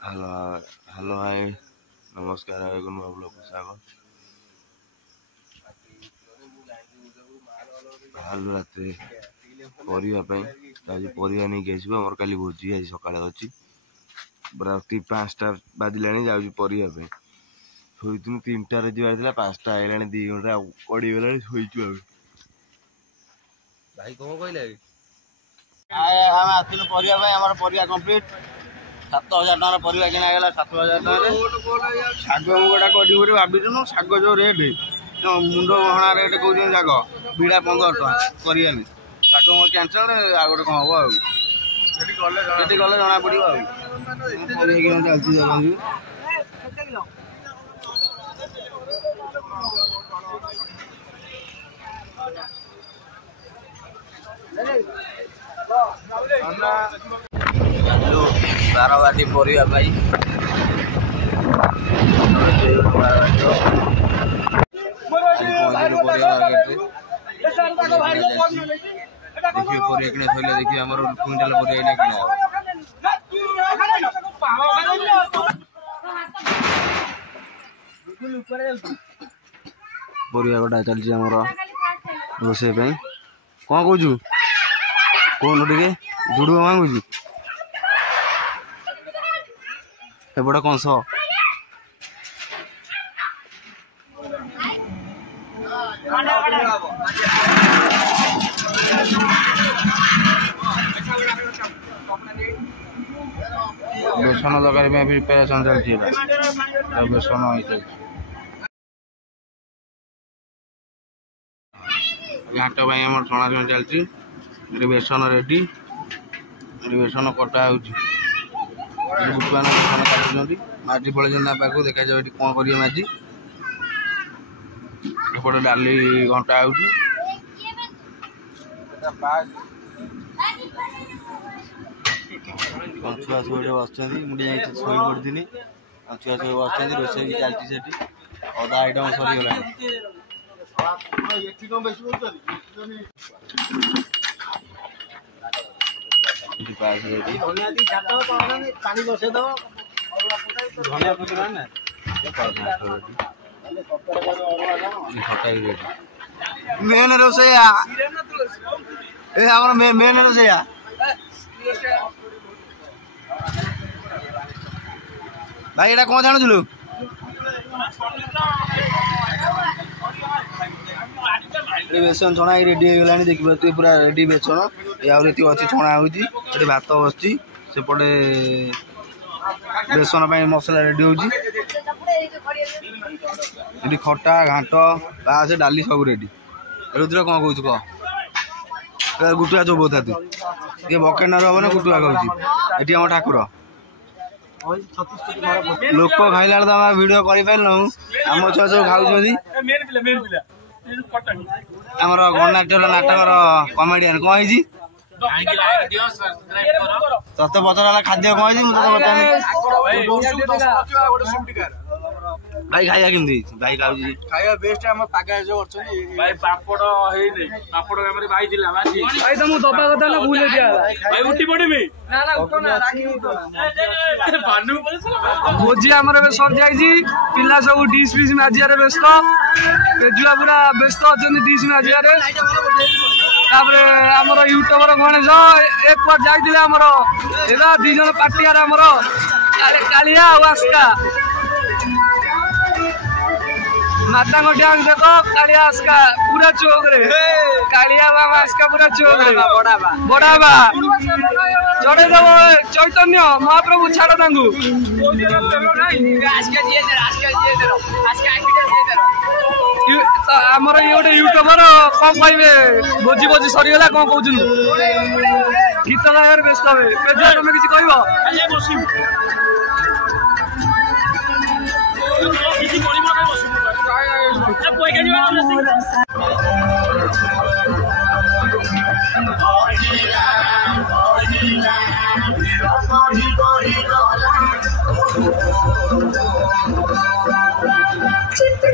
hello hello hi नमस्कार blog स्वागत बाहर रात आज परिया नहीं आम कल भोजी आज सका अच्छी राति 5टा बाजिला जाऊँ परिया शोन 3टार जबार 5टा आईला 2 घंटा पड़गला शोचु भाई कौन कहले आम आसलु परिया कम्प्लीट 7,000 टकर परिया किणागला 7,000 टकर शाग मुगटा कर भाविनु शाग जो रेट मुंड भणा रेट कौन जाग बीड़ा 15 टका करिया शाग मोर कैंसल आ गोटे कौन हम आगे गले जना पड़ो चलती जगह बारवाटी परिया भाई देखिए परिया किने थैले देखिए हमर क्विंटल परिया किने परिया गोटा चलछि हमर रोसे पे कौन कहूँ कौन टे जुड़ मांगुची एपटे कंस बेसन तरकारी में प्रिपेरेसन चलती बेसन घाट आम छणाछुणी चलती बेसन रेडी बेसन कटा होने बेसन काटुच्च माजी पड़े ना पाक देखा जाए कौन कर माजी एपटे डाली घंटा हो छुआ सब बस मुझे शोई पड़ी छुआ सब बस रोसे चलती अदा item सरीगला main Rosaiah main Rosaiah भाई एटा कौन जानू बेसन छणा रेडी हो गला देखिए पूरा रेडी बेसन ये अच्छी छणा होती भात बस सेपटे बेसन मसला रेडी हो खटा घाट पास डाली सब रेडी रुद्र कौन कौच कह गुटुआ चौबता तू ये बकेट हम ना गुटुआ कहूँ ये आम ठाकुर लोक खाइला भिडियो कर आम छुआ सब खाऊ आमर गणनाट्यर नाटकर कमेडियन कौन है तते पचरा खाद्य कौन भाई खाइया केमती भाई खाइया बेस्ट हम पागा जो भाई पापड़ हे नै पापड़ हमरे भाई दिला भाई तो मु दबा कथा ना भूल दिया भाई उठी पड़िबे ना ना उठो ना राखी उठो बानू भोजी हमरे बे सर जाई जी पिल्ला सब डिश पिस माजिया रे व्यस्त पेजुआ पूरा व्यस्त अछन डिश माजिया रे तापरे हमर यूट्यूबर गणेश एक बार जाइदिले हमर एला 2 जन पार्टियार हमर कालिया वास्का माता डांस देखो कालिया आस्का पूरा चौक रे कालिया बाबा आस्का पूरा चौक रे बड़ाबा चढ़े देव चैतन्य महाप्रभु छाड़ तांगु आमर ये गोटे यूट्यूबर कौन कहे भोजी भोजी सरीगला कौन कहते गीत गाइबार व्यस्त हे तुम किसी कह चित्त